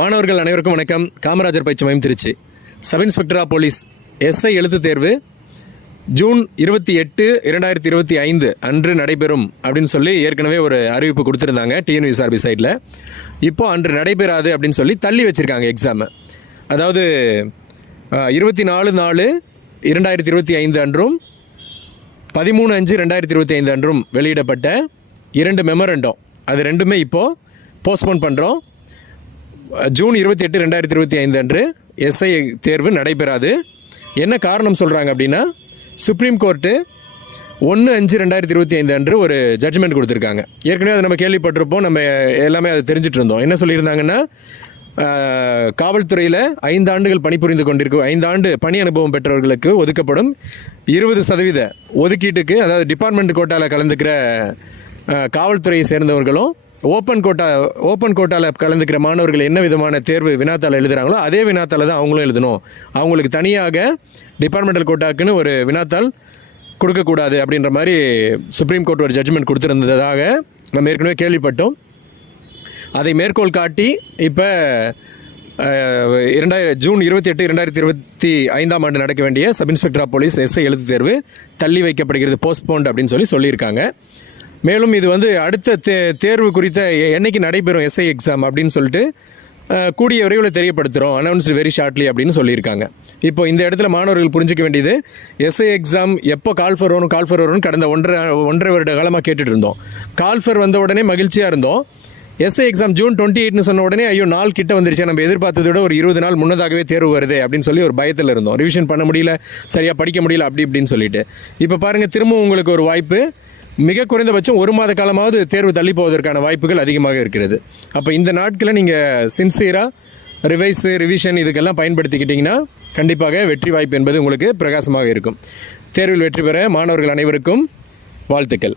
மாணவர்கள் அனைவருக்கும் வணக்கம். காமராஜர் பயிற்சி மையம் Trichy. Sub inspector of police SI எழுத்துத் தேர்வு ஜூன் 28, 2025 அன்று நடைபெறும் அப்படின்னு சொல்லி ஏற்கனவே ஒரு அறிவிப்பு கொடுத்துருந்தாங்க டிஎன்யூஎஸ்ஆர்பி சைடில். இப்போது அன்று நடைபெறாது அப்படின்னு சொல்லி தள்ளி வச்சுருக்காங்க எக்ஸாமை. அதாவது 24/4/2025 அன்றும் 13/5/2025 அன்றும் வெளியிடப்பட்ட 2 மெமரண்டம், அது ரெண்டுமே இப்போது போஸ்ட்போன் பண்ணுறோம். ஜூன் 28, 2025 அன்று எஸ்ஐ தேர்வு நடைபெறாது. என்ன காரணம் சொல்கிறாங்க அப்படின்னா, சுப்ரீம் கோர்ட்டு 1/5/2025 அன்று ஒரு ஜட்ஜ்மெண்ட் கொடுத்துருக்காங்க. ஏற்கனவே அதை நம்ம கேள்விப்பட்டிருப்போம், நம்ம எல்லாமே அதை தெரிஞ்சிட்டு இருந்தோம். என்ன சொல்லியிருந்தாங்கன்னா, காவல்துறையில் 5 ஆண்டுகள் பணிபுரிந்து கொண்டிருக்கும் 5 ஆண்டு பணி அனுபவம் பெற்றவர்களுக்கு ஒதுக்கப்படும் 20% ஒதுக்கீட்டுக்கு, அதாவது டிபார்ட்மெண்ட் கோட்டாவில் கலந்துக்கிற காவல்துறையை சேர்ந்தவர்களும் ஓப்பன் கோட்டாவில் கலந்துக்கிற மாணவர்கள் என்ன விதமான தேர்வு வினாத்தாள் எழுதுகிறாங்களோ அதே வினாத்தாள் தான் அவங்களும் எழுதணும். அவங்களுக்கு தனியாக டிபார்ட்மெண்டல் கோட்டாக்குன்னு ஒரு வினாத்தாள் கொடுக்கக்கூடாது அப்படின்ற மாதிரி சுப்ரீம் கோர்ட் ஒரு ஜட்ஜ்மெண்ட் கொடுத்துருந்ததாக நம்ம ஏற்கனவே கேள்விப்பட்டோம். அதை மேற்கோள் காட்டி இப்போ ஜூன் 28, 2025 ஆண்டு நடக்க வேண்டிய sub inspector of police SI எழுத்து தேர்வு தள்ளி வைக்கப்படுகிறது, போஸ்ட்போன்ட் அப்படின்னு சொல்லியிருக்காங்க. மேலும் இது அடுத்த தேர்வு குறித்த என்னைக்கு நடைபெறும் எஸ்ஐ எக்ஸாம் அப்படின்னு சொல்லிட்டு கூடிய விரைவில் தெரியப்படுத்துகிறோம், அனௌன்ஸ்டு வெரி ஷார்ட்லி அப்படின்னு சொல்லியிருக்காங்க. இப்போ இந்த இடத்துல மாணவர்கள் புரிஞ்சிக்க வேண்டியது, எஸ்ஐ எக்ஸாம் எப்போ கால்ஃபர் வரும்னு கடந்த ஒன்றரை வருட காலமாக கேட்டுட்டு இருந்தோம். கால்ஃபர் வந்த உடனே மகிழ்ச்சியாக இருந்தோம். எஸ்ஐ எக்ஸாம் ஜூன் 28 சொன்ன உடனே ஐயோ நாள் கிட்ட வந்துருச்சு, நம்ம எதிர்பார்த்ததை விட ஒரு 20 நாள் முன்னதாகவே தேர்வு வருது அப்படின்னு சொல்லி ஒரு பயத்தில் இருந்தோம். ரிவிஷன் பண்ண முடியல, சரியாக படிக்க முடியல இப்படின்னு சொல்லிட்டு. இப்போ பாருங்கள், திரும்பவும் உங்களுக்கு ஒரு வாய்ப்பு. மிக குறைந்தபட்சம் 1 மாத காலமாவது தேர்வு தள்ளி போவதற்கான வாய்ப்புகள் அதிகமாக இருக்கிறது. அப்போ இந்த நாட்களை நீங்கள் சின்சியராக ரிவிஷன் இதுக்கெல்லாம் பயன்படுத்திக்கிட்டிங்கன்னா கண்டிப்பாக வெற்றி வாய்ப்பு என்பது உங்களுக்கு பிரகாசமாக இருக்கும். தேர்வில் வெற்றி பெற மாணவர்கள் அனைவருக்கும் வாழ்த்துக்கள்.